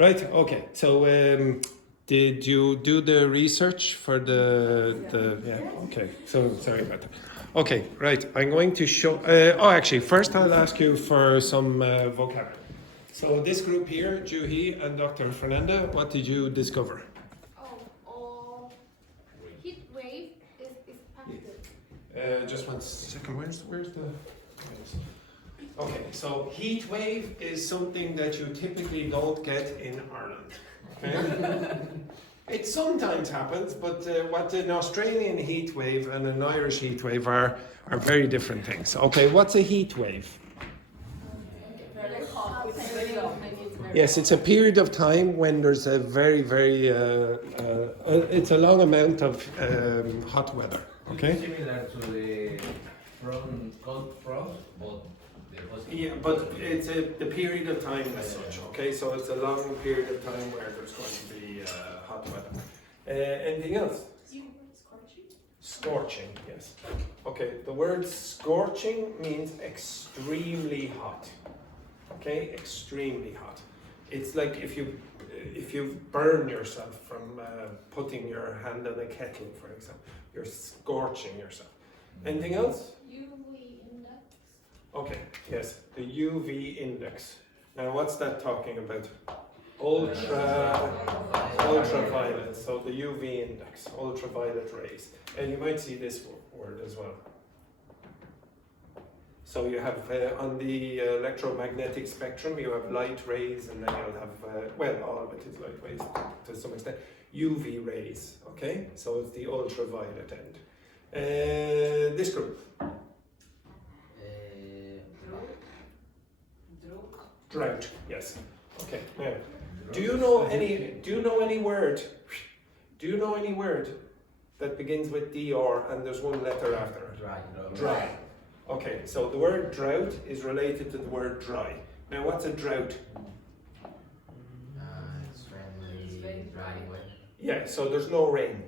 Right, okay. So did you do the research for yeah, okay. So sorry about that. Okay, right. I'm going to show, actually, first I'll ask you for some vocabulary. So this group here, Juhi and Dr. Fernanda, what did you discover? Heat wave is passive. Just one second, where's the... Okay, so heat wave is something that you typically don't get in Ireland. Okay? It sometimes happens, but what an Australian heat wave and an Irish heat wave are very different things. Okay, what's a heat wave? Very hot. Yes, it's a period of time when there's a very, it's a long amount of hot weather. Okay? Similar to the cold frost, but yeah, but it's the period of time as such. Okay, so it's a long period of time where there's going to be hot weather. Anything else? Scorching, yes. Okay, the word scorching means extremely hot. Okay, extremely hot. It's like if you burn yourself from putting your hand on a kettle, for example, you're scorching yourself. Anything else? UV index. Okay, yes, the UV index. Now, what's that talking about? Ultraviolet. So the UV index, ultraviolet rays, and you might see this word as well. So you have on the electromagnetic spectrum, you have light rays, and then you'll have all of it is light rays to some extent. UV rays. Okay, so it's the ultraviolet end. This group. Drought. Yes. Okay. Now, do you know any word that begins with DR and there's one letter after it? Dry. Okay. So the word drought is related to the word dry. Now, what's a drought? extremely dry weather. Yeah. So there's no rain.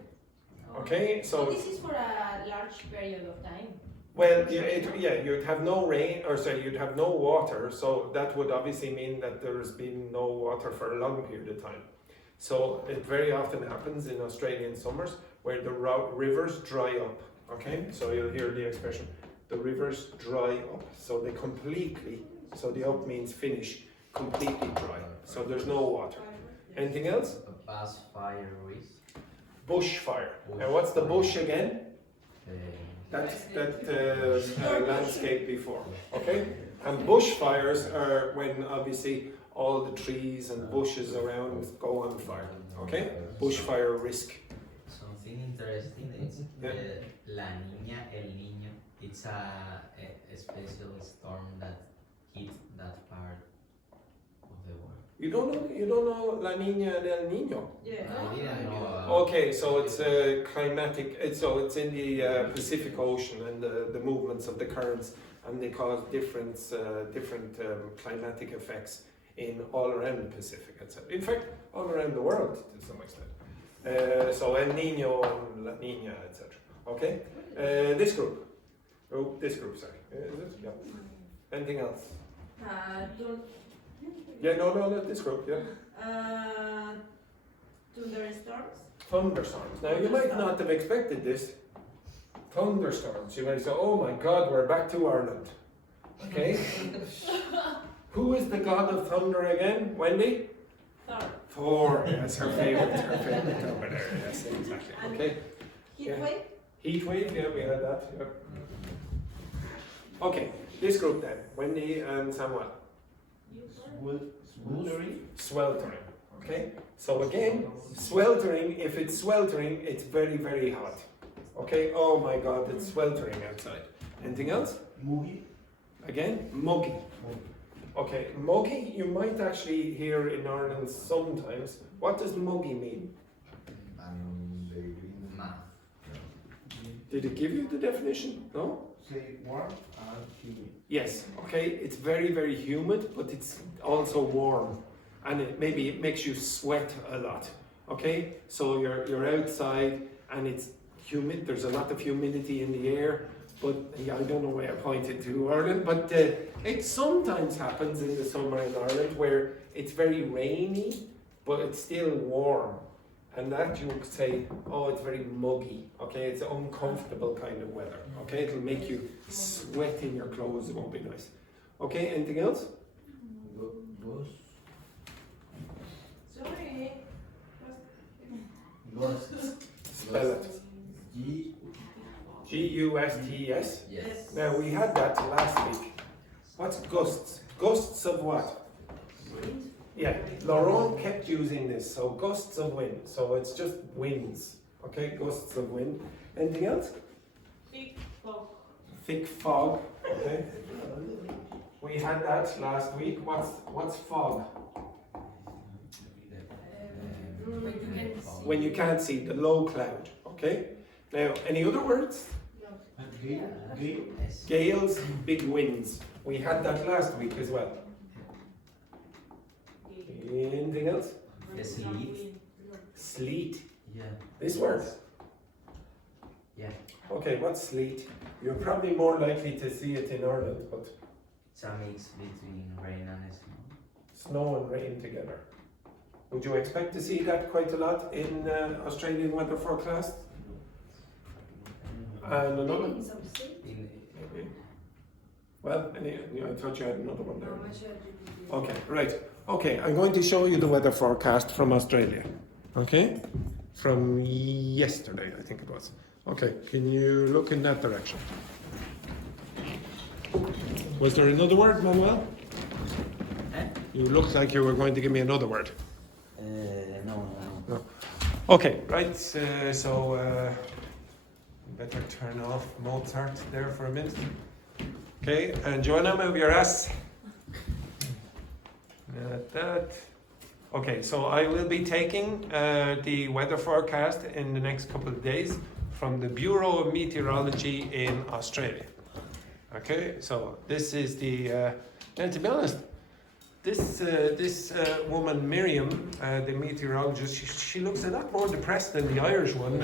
Okay. So this is for a large period of time. Well, you'd have no rain, you'd have no water, so that would obviously mean that there's been no water for a long period of time. So it very often happens in Australian summers where the rivers dry up, okay? So you'll hear the expression, the rivers dry up. So the up means finish, completely dry. So there's no water. Anything else? Bush fire risk. Bushfire. Now what's the bush again? That landscape before, okay? And bushfires are when obviously all the trees and bushes around go on fire, okay? Bushfire risk. Something interesting is La Niña, El Niño. It's a special storm that hit that part of the world. You don't know La Niña and El Niño? Yeah. I didn't know. Okay, so it's climatic. It's in the Pacific Ocean and the movements of the currents, and they cause different climatic effects in all around the Pacific, etc. In fact, all around the world to some extent. So El Nino and La Nina, etc. Okay, this group. Oh, this group, sorry. Is it? Yeah. Anything else? Yeah, no, this group. Yeah. Thunderstorms. Thunderstorms. Now, you might not have expected this. Thunderstorms. You might say, oh my God, we're back to Ireland. Okay? Who is the god of thunder again? Wendy? Thor. That's her favorite. Over there. Yes, exactly. Okay. Heat wave. Heat wave, yeah, we had that. Yeah. Okay, this group then. Wendy and Samuel. Sweltering. Okay? So again, sweltering, if it's sweltering, it's very, very hot. Okay? Oh my God, it's sweltering outside. Anything else? Muggy. Again, muggy. Okay, muggy, you might actually hear in Ireland sometimes. What does muggy mean? Did it give you the definition? No? Say warm and humid. Yes, okay, it's very, very humid, but it's also warm. And it makes you sweat a lot. Okay? So you're outside and it's humid, there's a lot of humidity in the air, but yeah, I don't know where I pointed to Ireland, but it sometimes happens in the summer in Ireland where it's very rainy, but it's still warm. And that you would say, oh, it's very muggy, okay? It's uncomfortable kind of weather, okay? It'll make you sweat in your clothes, it won't be nice. Okay, anything else? Ghost. Sorry. Ghost. Spell it. G. G-U-S-T-S. Yes. Now, we had that last week. What's gusts? Gusts of what? Yeah, Laurent kept using this, so gusts of wind. So it's just winds, okay? Gusts of wind. Anything else? Thick fog. Thick fog, okay? We had that last week. What's fog? When you can't see, the low cloud, okay? Now, any other words? Gales, big winds. We had that last week as well. Anything else? The sleet. Sleet. Yeah. This word? Yeah. Okay, what's sleet? You're probably more likely to see it in Ireland, but It's a mix between rain and snow. snow and rain together. Would you expect to see that quite a lot in Australian weather forecast? And another? In, Well, I thought you had another one there. Okay, right. Okay, I'm going to show you the weather forecast from Australia. Okay? From yesterday, I think it was. Okay, can you look in that direction? Was there another word, Manuel? Eh? You looked like you were going to give me another word. no. Okay, right, better turn off Mozart there for a minute. Okay, and Joanna, move your ass. That. Okay, so I will be taking the weather forecast in the next couple of days from the Bureau of Meteorology in Australia. Okay, so this is the, and to be honest, this woman Miriam, the meteorologist, she looks a lot more depressed than the Irish one.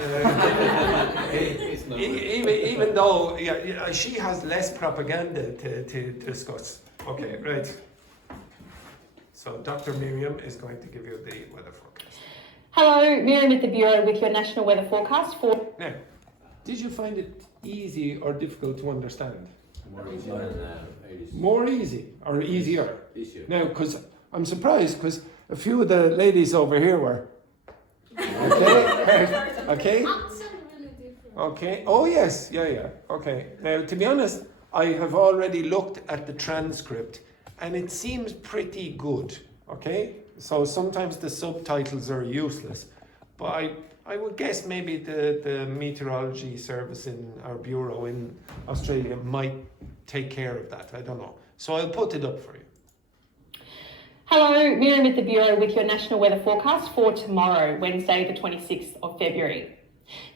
Even though she has less propaganda to discuss. Okay, right. So Dr. Miriam is going to give you the weather forecast. Hello, Miriam at the Bureau with your national weather forecast for... Now, did you find it easy or difficult to understand? More easy than More easy or easier? Easier. Now, because I'm surprised, because a few of the ladies over here were. Okay? Okay? Accent really different. Okay. Oh, yes. Yeah. Okay. Now, to be honest, I have already looked at the transcript and it seems pretty good. Okay? So sometimes the subtitles are useless. But I would guess maybe the meteorology service in our bureau in Australia might take care of that. I don't know. So I'll put it up for you. Hello, Miriam at the Bureau with your national weather forecast for tomorrow, Wednesday the 26th of February.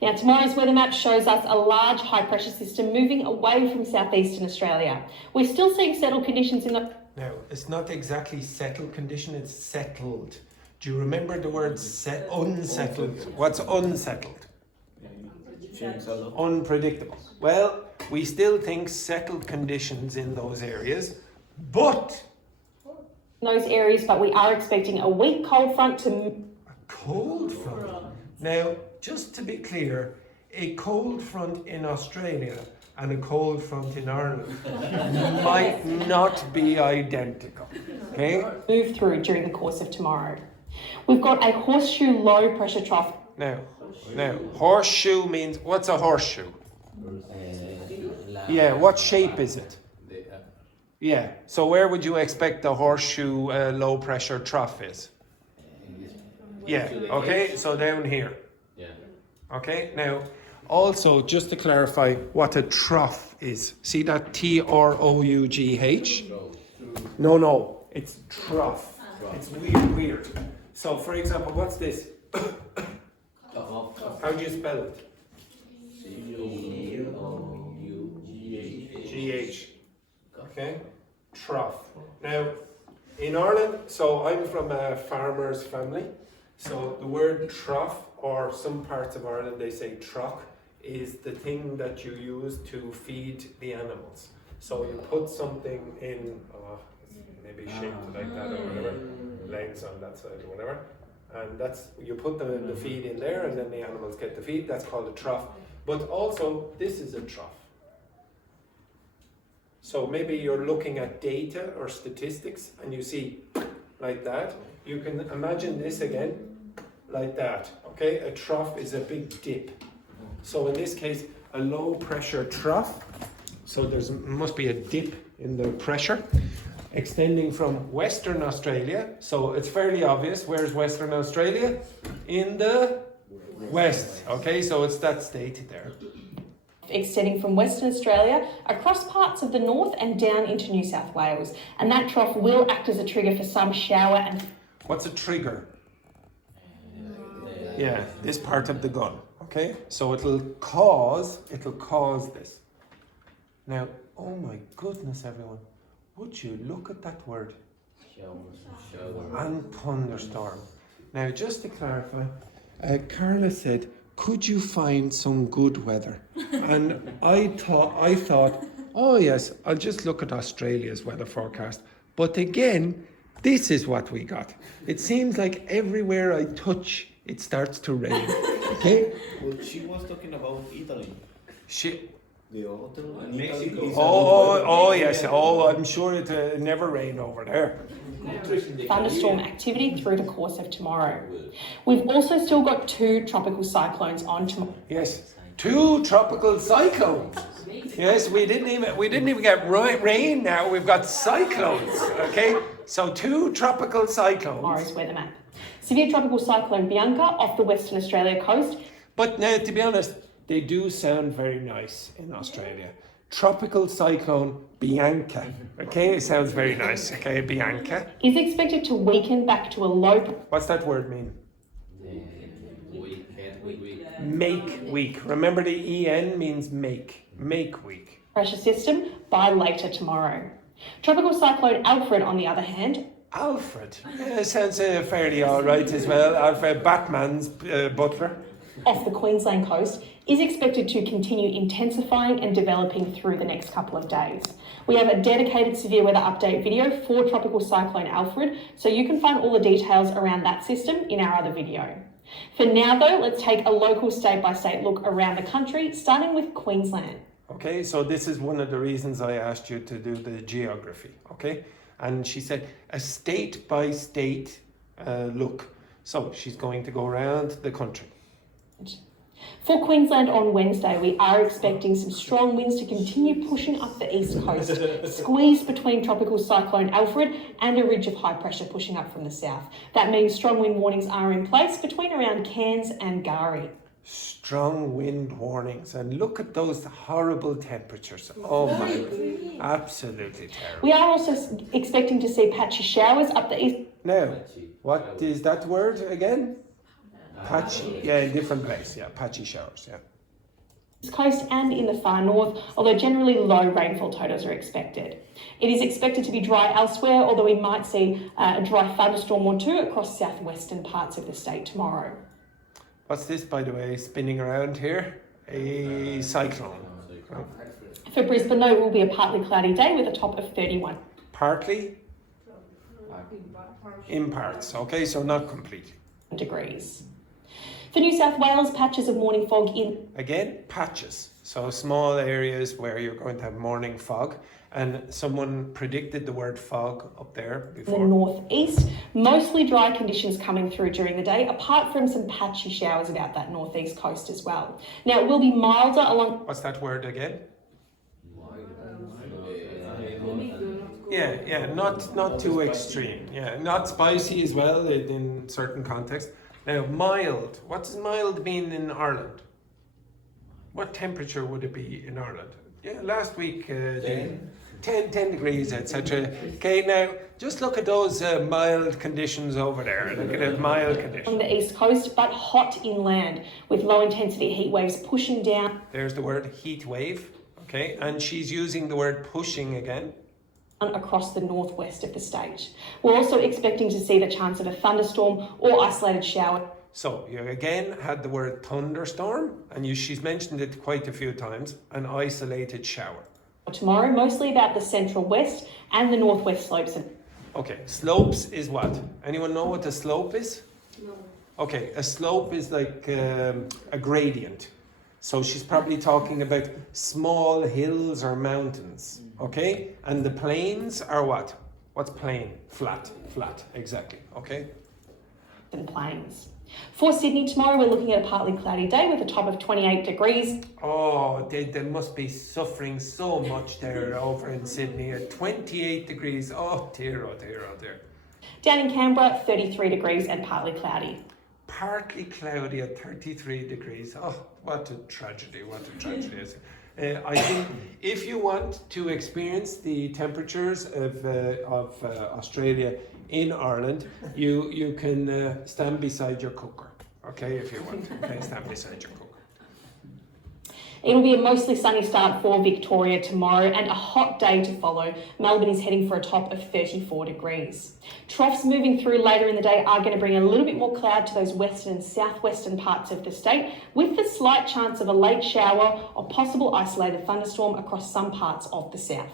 Now, tomorrow's weather map shows us a large high pressure system moving away from southeastern Australia. We're still seeing settled conditions in the... Now, it's not exactly settled condition, it's settled. Do you remember the word unsettled? What's unsettled? Unpredictable. Well, we still think settled conditions in those areas, but... those areas, but we are expecting a weak cold front to... A cold front? Now, just to be clear, a cold front in Australia and a cold front in Ireland might not be identical, okay? move through during the course of tomorrow. We've got a horseshoe low pressure trough. Now, horseshoe means, what's a horseshoe? Yeah, what shape is it? Yeah, so where would you expect the horseshoe low pressure trough is? Yeah, okay, so down here. Yeah. Okay, now, also, just to clarify what a trough is. See that T-R-O-U-G-H? No, it's trough. It's weird. So, for example, what's this? How do you spell it? G-H. Okay, trough. Now, in Ireland, so I'm from a farmer's family, so the word trough, or some parts of Ireland they say trough, is the thing that you use to feed the animals. So you put something in, maybe shaped like that or whatever, legs on that side or whatever, And that's, you put the feed in there and then the animals get the feed. That's called a trough. But also, this is a trough. So maybe you're looking at data or statistics and you see like that. You can imagine this again, like that. Okay, a trough is a big dip. So in this case, a low pressure trough. So there must be a dip in the pressure extending from Western Australia. So it's fairly obvious. Where's Western Australia? In the west. Okay, so it's that state there. Extending from Western Australia across parts of the north and down into New South Wales. And that trough will act as a trigger for some shower and... What's a trigger? Yeah, this part of the gun. Okay, so it'll cause this. Now, oh my goodness, everyone, would you look at that word? And thunderstorm. Now, just to clarify, Carla said, could you find some good weather? And I thought, oh yes, I'll just look at Australia's weather forecast. But again, this is what we got. It seems like everywhere I touch, it starts to rain. Okay? Well, she was talking about Italy. The hotel in Mexico. Italy. Oh yes. Oh, I'm sure it never rained over there. thunderstorm activity through the course of tomorrow. We've also still got 2 tropical cyclones on tomorrow. Yes, 2 tropical cyclones. Yes, we didn't even get rain now. We've got cyclones. Okay, so 2 tropical cyclones. Tomorrow's weather map. Severe tropical cyclone Bianca off the Western Australia coast. But now, to be honest, they do sound very nice in Australia. Tropical cyclone Bianca. Okay, it sounds very nice. Okay, Bianca. Is expected to weaken back to a low. What's that word mean? Make weak. Remember the EN means make. Make weak. Pressure system by later tomorrow. Tropical cyclone Alfred, on the other hand. Alfred. Yeah, sounds fairly alright as well. Alfred, Batman's butler. Off the Queensland coast is expected to continue intensifying and developing through the next couple of days. We have a dedicated severe weather update video for Tropical Cyclone Alfred, so you can find all the details around that system in our other video. For now though, let's take a local state-by-state look around the country, starting with Queensland. Okay, so this is one of the reasons I asked you to do the geography, okay? And she said a state-by-state look. So she's going to go around the country. For Queensland on Wednesday, we are expecting some strong winds to continue pushing up the east coast, squeezed between Tropical Cyclone Alfred and a ridge of high pressure pushing up from the south. That means strong wind warnings are in place between around Cairns and Gari. Strong wind warnings, and look at those horrible temperatures. Oh my, absolutely terrible. We are also expecting to see patchy showers up the east. Now, what is that word again? Patchy, yeah, in different place, yeah, patchy showers, yeah. East coast and in the far north, although generally low rainfall totals are expected. It is expected to be dry elsewhere, although we might see a dry thunderstorm or 2 across southwestern parts of the state tomorrow. What's this, by the way, spinning around here? A cyclone. Oh. For Brisbane, though, it will be a partly cloudy day with a top of 31. Partly? In parts, okay, so not completely. Degrees. For New South Wales, patches of morning fog in... Again, patches. So small areas where you're going to have morning fog. And someone predicted the word fog up there before. The northeast, mostly dry conditions coming through during the day, apart from some patchy showers about that northeast coast as well. Now, it will be milder along... What's that word again? Yeah, not too extreme. Yeah, not spicy as well in certain contexts. Now, mild. What does mild mean in Ireland? What temperature would it be in Ireland? Yeah, last week, 10 degrees, etc. Okay, now, just look at those mild conditions over there. Look at the mild conditions. On the east coast, but hot inland, with low intensity heat waves pushing down. There's the word heat wave, okay? And she's using the word pushing again. Across the northwest of the state. We're also expecting to see the chance of a thunderstorm or isolated shower. So you again had the word thunderstorm, and she's mentioned it quite a few times, an isolated shower. Tomorrow, mostly about the central west and the northwest slopes. Okay, slopes is what? Anyone know what a slope is? No. Okay, a slope is like a gradient. So she's probably talking about small hills or mountains, okay? And the plains are what? What's plain? Flat, flat, exactly, okay? And plains. For Sydney tomorrow, we're looking at a partly cloudy day with a top of 28 degrees. Oh, they must be suffering so much there over in Sydney at 28 degrees. Oh dear, oh dear, oh dear. Down in Canberra, 33 degrees and partly cloudy. Partly cloudy at 33 degrees. Oh, what a tragedy, what a tragedy. I think if you want to experience the temperatures of Australia in Ireland, you can stand beside your cooker, okay, if you want. Okay, stand beside your cooker. It'll be a mostly sunny start for Victoria tomorrow and a hot day to follow. Melbourne is heading for a top of 34 degrees. Troughs moving through later in the day are going to bring a little bit more cloud to those western and southwestern parts of the state, with the slight chance of a late shower or possible isolated thunderstorm across some parts of the south.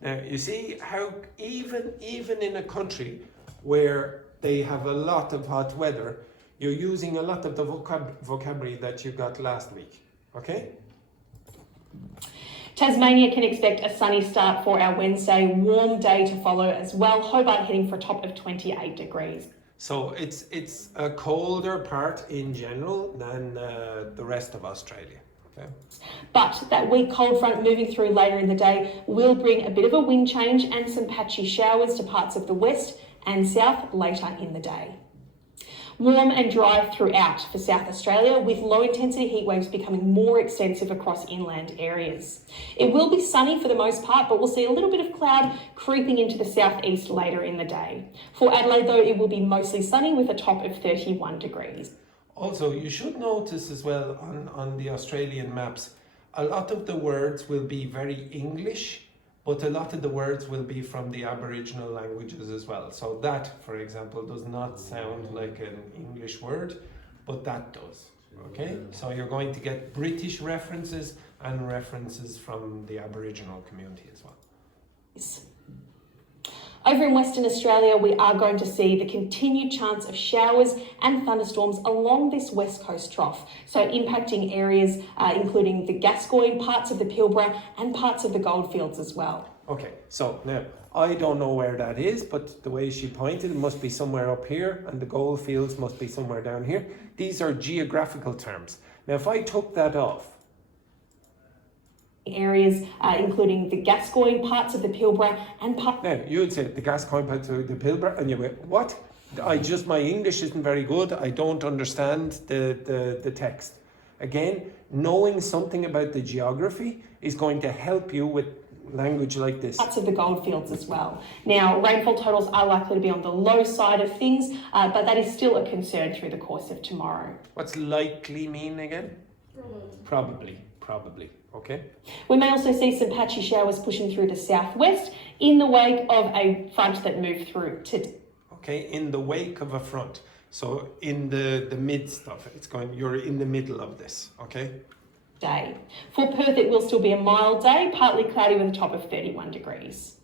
Now, you see how even in a country where they have a lot of hot weather, you're using a lot of the vocabulary that you got last week, okay? Tasmania can expect a sunny start for our Wednesday, warm day to follow as well. Hobart heading for a top of 28 degrees. So it's a colder part in general than the rest of Australia. Okay. But that weak cold front moving through later in the day will bring a bit of a wind change and some patchy showers to parts of the west and south later in the day. Warm and dry throughout for South Australia, with low intensity heat waves becoming more extensive across inland areas. It will be sunny for the most part, but we'll see a little bit of cloud creeping into the southeast later in the day. For Adelaide though, it will be mostly sunny with a top of 31 degrees. Also, you should notice as well on the Australian maps, a lot of the words will be very English, but a lot of the words will be from the Aboriginal languages as well. So that, for example, does not sound like an English word, but that does. Okay? So you're going to get British references and references from the Aboriginal community as well. Over in Western Australia, we are going to see the continued chance of showers and thunderstorms along this west coast trough, so impacting areas including the Gascoyne, parts of the Pilbara and parts of the Goldfields as well. Okay, so now I don't know where that is, but the way she pointed, it must be somewhere up here, and the Goldfields must be somewhere down here. These are geographical terms. Now, if I took that off, areas including the Gascoyne, parts of the Pilbara and now you would say the Gascoyne, parts of the Pilbara, and you went, what? My English isn't very good, I don't understand the text. Again, knowing something about the geography is going to help you with language like this. Parts of the Goldfields as well. Now, rainfall totals are likely to be on the low side of things, but that is still a concern through the course of tomorrow. What's likely mean again? Probably. Okay. We may also see some patchy showers pushing through the southwest in the wake of a front that moved through today. Okay, in the wake of a front. So in the midst of it, you're in the middle of this, okay? Day. For Perth, it will still be a mild day, partly cloudy with a top of 31 degrees.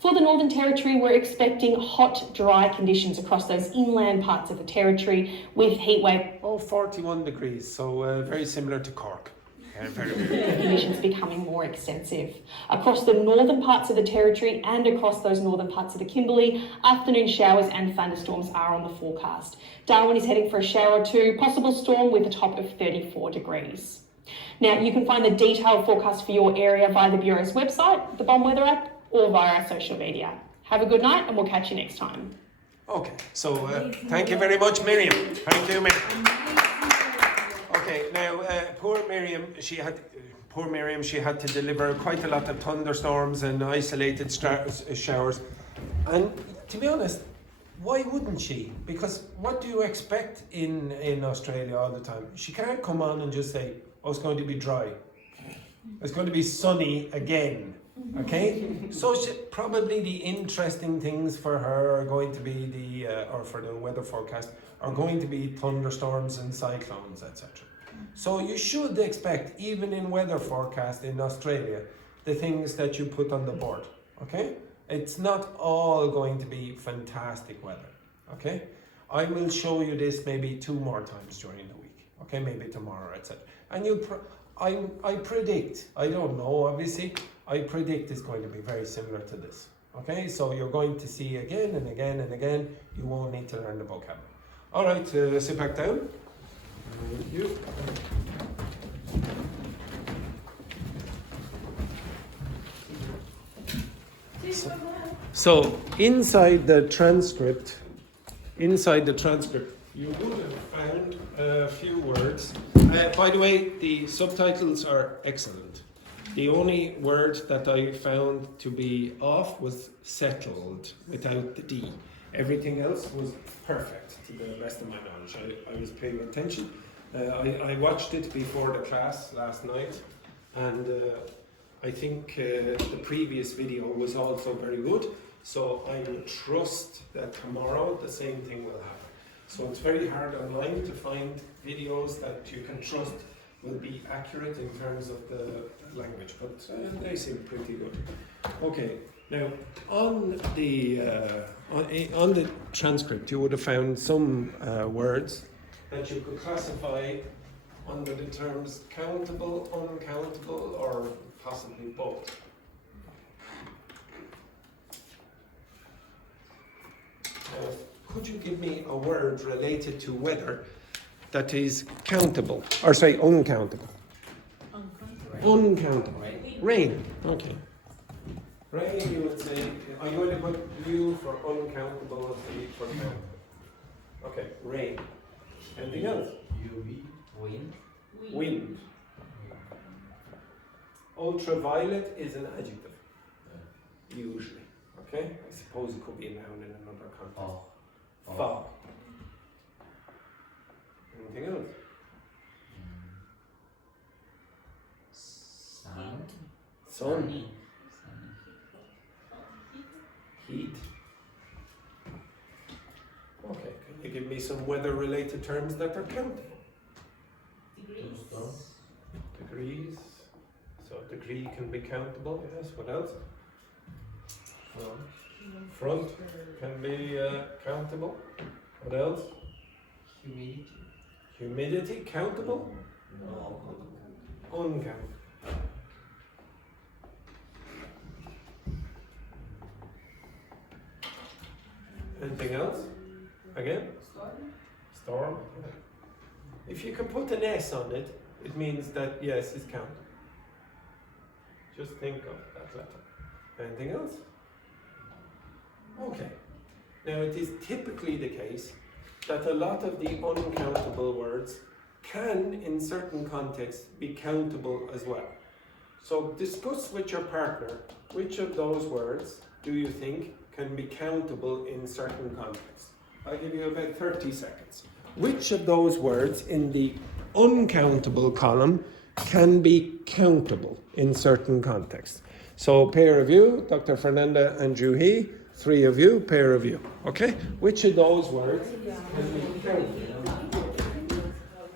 For the Northern Territory, we're expecting hot, dry conditions across those inland parts of the territory with heat wave. 41 degrees, so very similar to Cork. Conditions becoming more extensive. Across the northern parts of the territory and across those northern parts of the Kimberley, afternoon showers and thunderstorms are on the forecast. Darwin is heading for a shower or two, possible storm with a top of 34 degrees. Now, you can find the detailed forecast for your area via the Bureau's website, the Bomb Weather app, or via our social media. Have a good night and we'll catch you next time. Okay, so thank you very much, Miriam. Thank you, Miriam. Okay, now poor Miriam, she had to deliver quite a lot of thunderstorms and isolated showers. And to be honest, why wouldn't she? Because what do you expect in Australia all the time? She can't come on and just say, oh, it's going to be dry. It's going to be sunny again. Okay? So probably the interesting things for her are going to be or for the weather forecast, are going to be thunderstorms and cyclones, etc. So you should expect, even in weather forecast in Australia, the things that you put on the board, okay? It's not all going to be fantastic weather, okay? I will show you this maybe 2 more times during the week. Okay, maybe tomorrow, etc. And I predict, I don't know obviously, I predict it's going to be very similar to this. Okay, so you're going to see again and again and again, you won't need to learn the vocabulary. All right, sit back down. Thank you. So inside the transcript, you would have found a few words. By the way, the subtitles are excellent. The only word that I found to be off was settled without the D. Everything else was perfect to the best of my knowledge. I was paying attention. I watched it before the class last night, and I think the previous video was also very good. So I will trust that tomorrow the same thing will happen. So it's very hard online to find videos that you can trust will be accurate in terms of the language, but they seem pretty good. Okay, now on the transcript you would have found some words that you could classify under the terms countable, uncountable, or possibly both. Could you give me a word related to weather that is countable, or say uncountable? Uncountable. Rain. Okay. Rain, you would say, I'm going to put U for uncountable and C for countable. Okay, rain. Anything else? Wind. Wind. Ultraviolet is an adjective, usually. Okay? I suppose it could be a noun in another context. Fog. Anything else? Sun. Sun. Heat. Okay, can you give me some weather-related terms that are countable? Degrees. So degree can be countable, yes. What else? Front can be countable. What else? Humidity. Humidity, countable? No. Uncountable. Anything else? Again? Storm. Yeah. If you can put an S on it, it means that yes, it's countable. Just think of that letter. Anything else? Okay. Now it is typically the case that a lot of the uncountable words can, in certain contexts, be countable as well. So discuss with your partner which of those words do you think can be countable in certain contexts. I'll give you about 30 seconds. Which of those words in the uncountable column can be countable in certain contexts? So pair of you, Dr. Fernanda and Juhi, 3 of you, pair of you. Okay? Which of those words can be countable?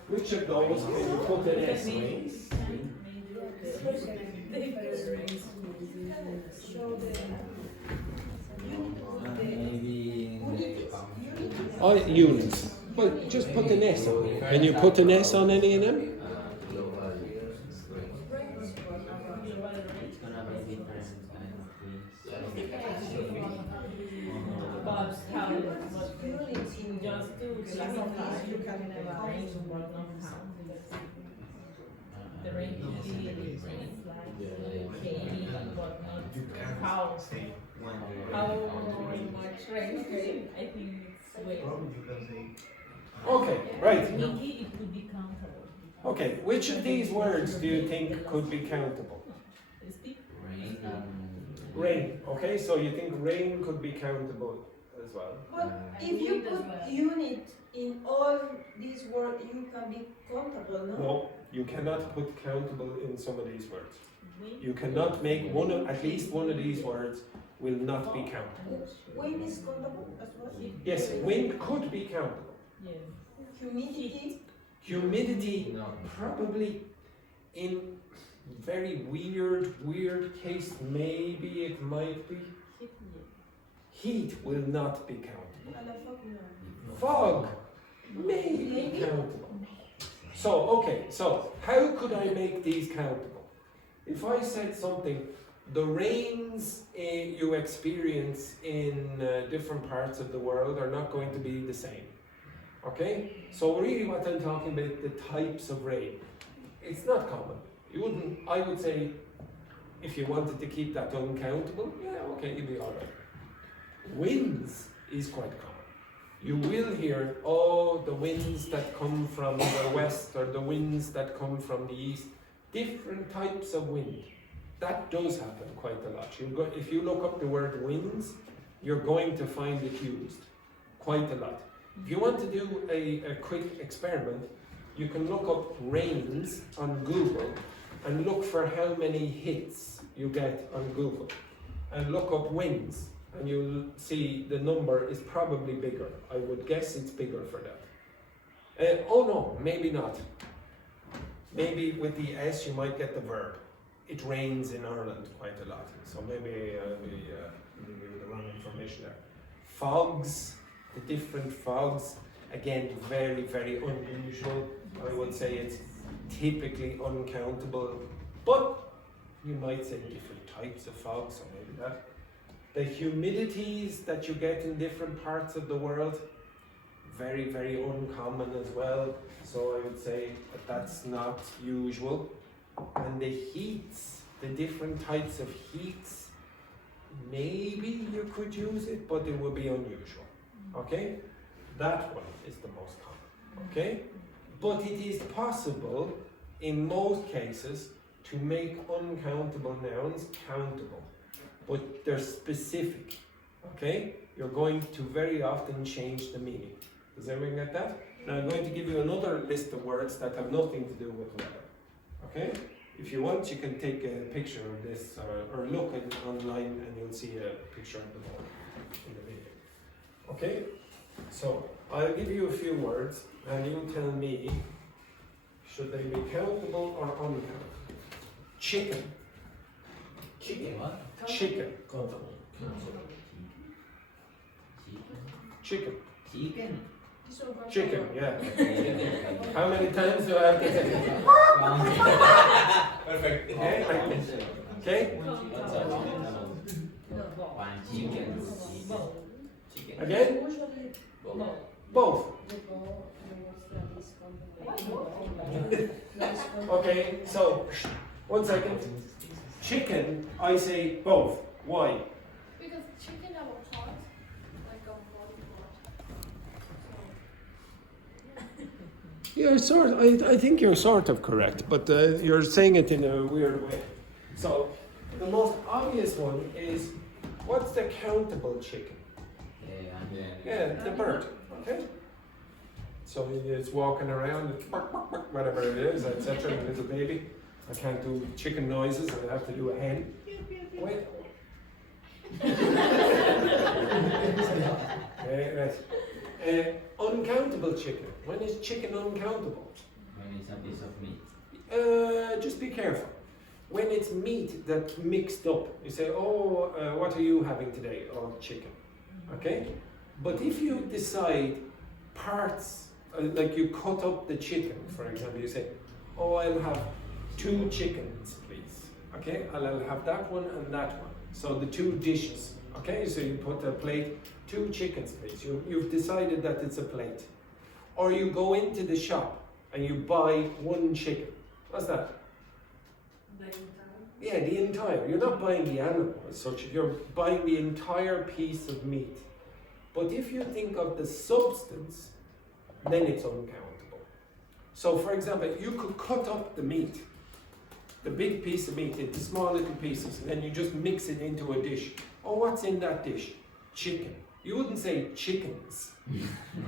Which of those can you put an S on? Maybe Oh, units. Well, just put an S on it. Can you put an S on any of them? it's gonna be different kind of things. But how just to classify the range but not how. The range is hail but not how. How much rain? I think it's way. Okay, right. Windy, it would be countable. Okay, which of these words do you think could be countable? Rain and Rain. Okay, so you think rain could be countable as well? But if you put unit in all these words, you can be countable, no? No, you cannot put countable in some of these words. You cannot make at least one of these words will not be countable. Wind is countable as well? Yes, wind could be countable. Yes. Humidity? Humidity, no. probably in very weird case, maybe it might be. Heat will not be countable. And a fog, no. Fog may be countable. So, okay, so how could I make these countable? If I said something, the rains you experience in different parts of the world are not going to be the same. Okay? So really what I'm talking about, the types of rain. It's not common. You wouldn't, I would say, if you wanted to keep that uncountable, yeah, okay, you'd be alright. Winds is quite common. You will hear, oh, the winds that come from the west or the winds that come from the east. Different types of wind. That does happen quite a lot. If you look up the word winds, you're going to find it used quite a lot. If you want to do a quick experiment, you can look up rains on Google and look for how many hits you get on Google. And look up winds, and you'll see the number is probably bigger. I would guess it's bigger for that. Oh no, maybe not. Maybe with the S you might get the verb. It rains in Ireland quite a lot. So maybe we gave the wrong information there. Fogs, the different fogs, again, very, very unusual. I would say it's typically uncountable, but you might say different types of fogs, so maybe that. The humidities that you get in different parts of the world, very, very uncommon as well. So I would say that that's not usual. And the heats, the different types of heats, maybe you could use it, but it would be unusual. Okay? That one is the most common. Okay? But it is possible, in most cases, to make uncountable nouns countable. But they're specific. Okay? You're going to very often change the meaning. Does everyone get that? Now I'm going to give you another list of words that have nothing to do with weather. Okay? If you want, you can take a picture of this or look online and you'll see a picture of the ball in the video. Okay? So, I'll give you a few words and you tell me, should they be countable or uncountable? Chicken. Chicken what? Chicken. Countable. Chicken. Chicken. Chicken, yeah. How many times do I have to say it? Perfect. Okay? One chicken. Again? Both. Okay, so, 1 second. Chicken, I say both. Why? Because chicken are hot, like a body part. I think you're sort of correct, but you're saying it in a weird way. So, the most obvious one is, what's the countable chicken? Yeah, the bird, okay? So it's walking around, whatever it is, etc., a little baby. I can't do chicken noises, I have to do a hen. Wait. Right. Uncountable chicken. When is chicken uncountable? When it's a piece of meat. Just be careful. When it's meat that's mixed up, you say, oh, what are you having today? Oh, chicken. Okay? But if you decide parts, like you cut up the chicken, for example, you say, oh, I'll have 2 chickens, please. Okay? I'll have that one and that one. So the 2 dishes. Okay? So you put a plate, 2 chickens, please. You've decided that it's a plate. Or you go into the shop and you buy 1 chicken. What's that? Yeah, the entire. You're not buying the animal as such, you're buying the entire piece of meat. But if you think of the substance, then it's uncountable. So for example, you could cut up the meat, the big piece of meat, into small little pieces, and then you just mix it into a dish. Oh, what's in that dish? Chicken. You wouldn't say chickens.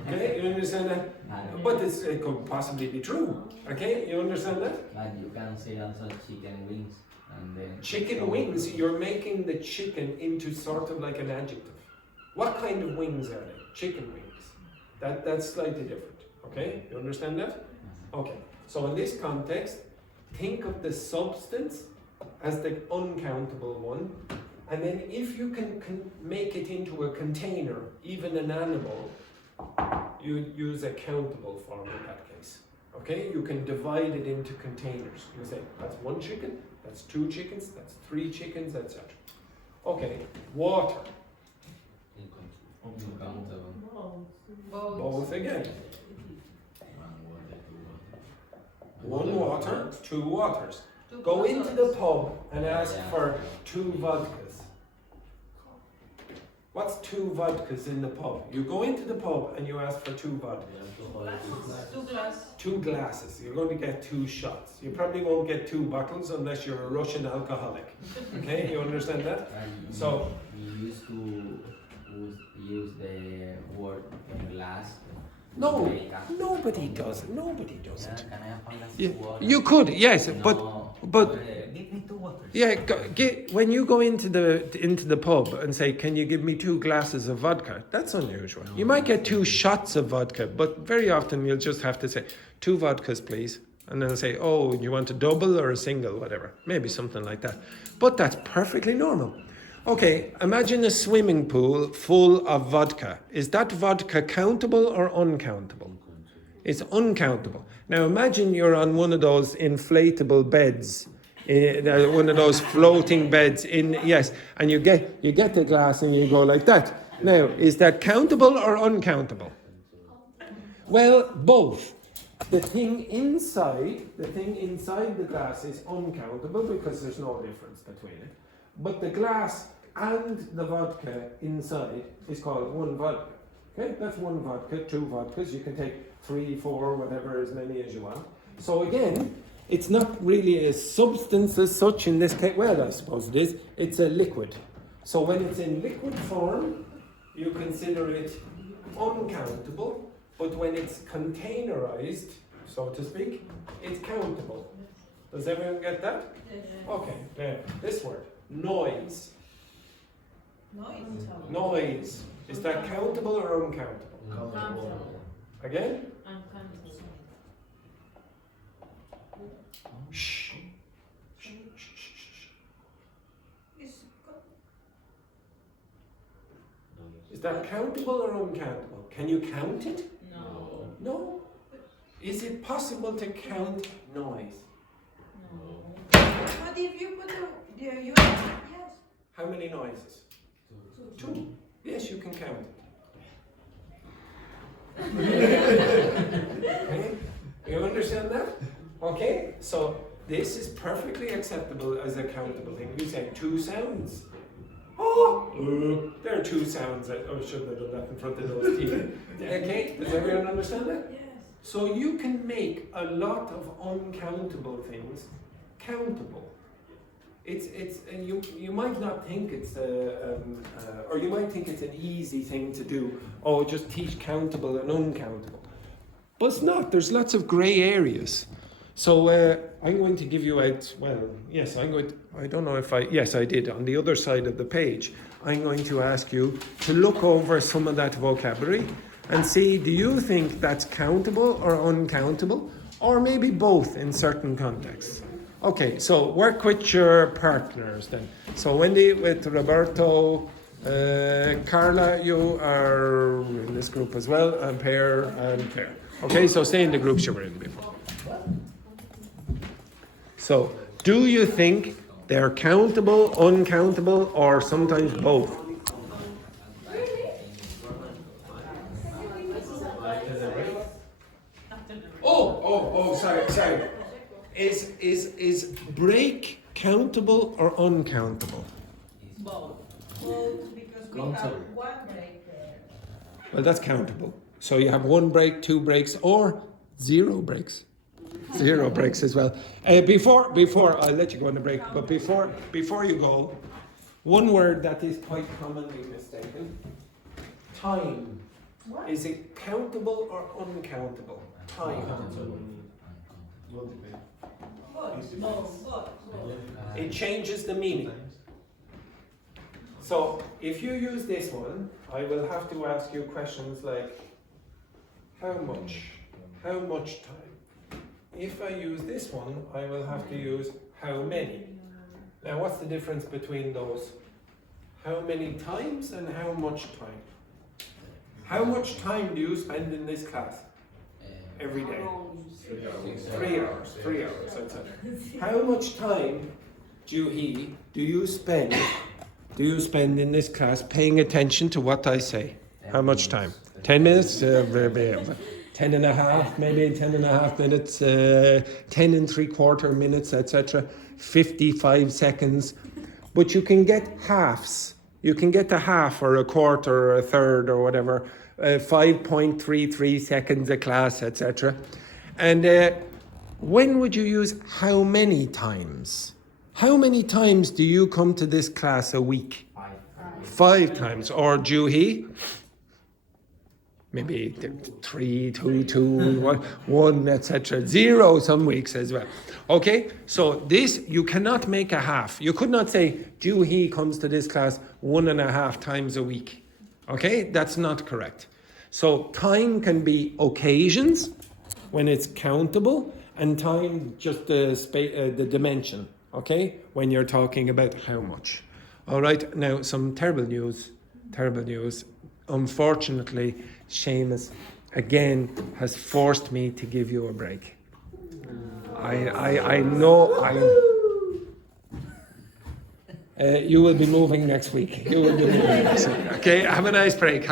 Okay, you understand that? But it could possibly be true. Okay, you understand that? But you can say also chicken wings. And then Chicken wings, you're making the chicken into sort of like an adjective. What kind of wings are they? Chicken wings. That's slightly different. Okay, you understand that? Okay, so in this context, think of the substance as the uncountable one, And then if you can make it into a container, even an animal, you use a countable form in that case. Okay, you can divide it into containers. You say that's one chicken, that's two chickens, that's three chickens, etc. Okay, water. Uncountable. Both again. One water, two waters. Go into the pub and ask for 2 vodkas. What's 2 vodkas in the pub? You go into the pub and you ask for 2 vodkas. 2 glasses. 2 glasses. You're going to get 2 shots. You probably won't get 2 bottles unless you're a Russian alcoholic. Okay, you understand that? So you used to use the word glass. no, nobody does it. Nobody does it. Can I have a glass Yeah, of water? you could, yes, but give me 2 waters. yeah, when you go into the pub and say, "Can you give me 2 glasses of vodka?" That's unusual. You might get 2 shots of vodka, but very often you'll just have to say 2 vodkas, please, and then say, "Oh, you want a double or a single, whatever." Maybe something like that. But that's perfectly normal. Okay, imagine a swimming pool full of vodka. Is that vodka countable or uncountable? It's uncountable. Now imagine you're on one of those inflatable beds, one of those floating beds and you get the glass and you go like that. Now, is that countable or uncountable? Well, both. The thing inside the glass is uncountable because there's no difference between it. But the glass and the vodka inside is called 1 vodka. Okay, that's 1 vodka, 2 vodkas. You can take 3, 4, whatever, as many as you want. So again, it's not really a substance as such in this case. Well, I suppose it is. It's a liquid. So when it's in liquid form, you consider it uncountable. But when it's containerized, so to speak, it's countable. Does everyone get that? Okay, now this word. Noise. Noise. Is that countable or uncountable? Countable. Again? Uncountable. Shh. Is that countable or uncountable? Can you count it? No. No? Is it possible to count noise? No. But if you put the unit, yes. How many noises? 2. Yes, you can count it. Okay? You understand that? Okay? So this is perfectly acceptable as a countable thing. We say 2 sounds. Oh, there are 2 sounds. I shouldn't have done that in front of those teeth. Okay? Does everyone understand that? Yes. So you can make a lot of uncountable things countable. You might not think it's or you might think it's an easy thing to do. Oh, just teach countable and uncountable. But it's not. There's lots of grey areas. So I'm going to give you out. Well, yes, I don't know if yes, I did on the other side of the page. I'm going to ask you to look over some of that vocabulary and see, do you think that's countable or uncountable, or maybe both in certain contexts? Okay, so work with your partners then. So Wendy with Roberto, Carla, you are in this group as well, and Per and Claire. Okay, so stay in the groups you were in before. So, do you think they're countable, uncountable, or sometimes both? Oh, sorry. Is break countable or uncountable? Both. Both, because we have 1 break there. Well, that's countable. So you have 1 break, 2 breaks, or 0 breaks. 0 breaks as well. Before I'll let you go on the break, but before you go, 1 word that is quite commonly mistaken: time. What? Is it countable or uncountable? Time. Both. It changes the meaning. So if you use this one, I will have to ask you questions like, how much? How much time? If I use this one, I will have to use how many. Now what's the difference between those? how many times and how much time? How much time do you spend in this class every day? 3 hours. 3 hours, I'd say. How much time do you spend in this class paying attention to what I say? How much time? 10 minutes? 10 and a half, maybe 10 and a half minutes, 10 and 3/4 minutes, etc. 55 seconds. But you can get halves. You can get a half or a quarter or a third or whatever, 5.33 seconds a class, etc. And when would you use how many times? How many times do you come to this class a week? 5 times. Or Juhi? Maybe 3, 2, 2, 1, etc. 0 some weeks as well. Okay, so this, you cannot make a half. You could not say, Juhi comes to this class 1.5 times a week. Okay, that's not correct. So time can be occasions, when it's countable, and time just the dimension, okay, when you're talking about how much. All right, now some terrible news. Unfortunately, Seamus again has forced me to give you a break. I know you will be moving next week. Okay, have a nice break.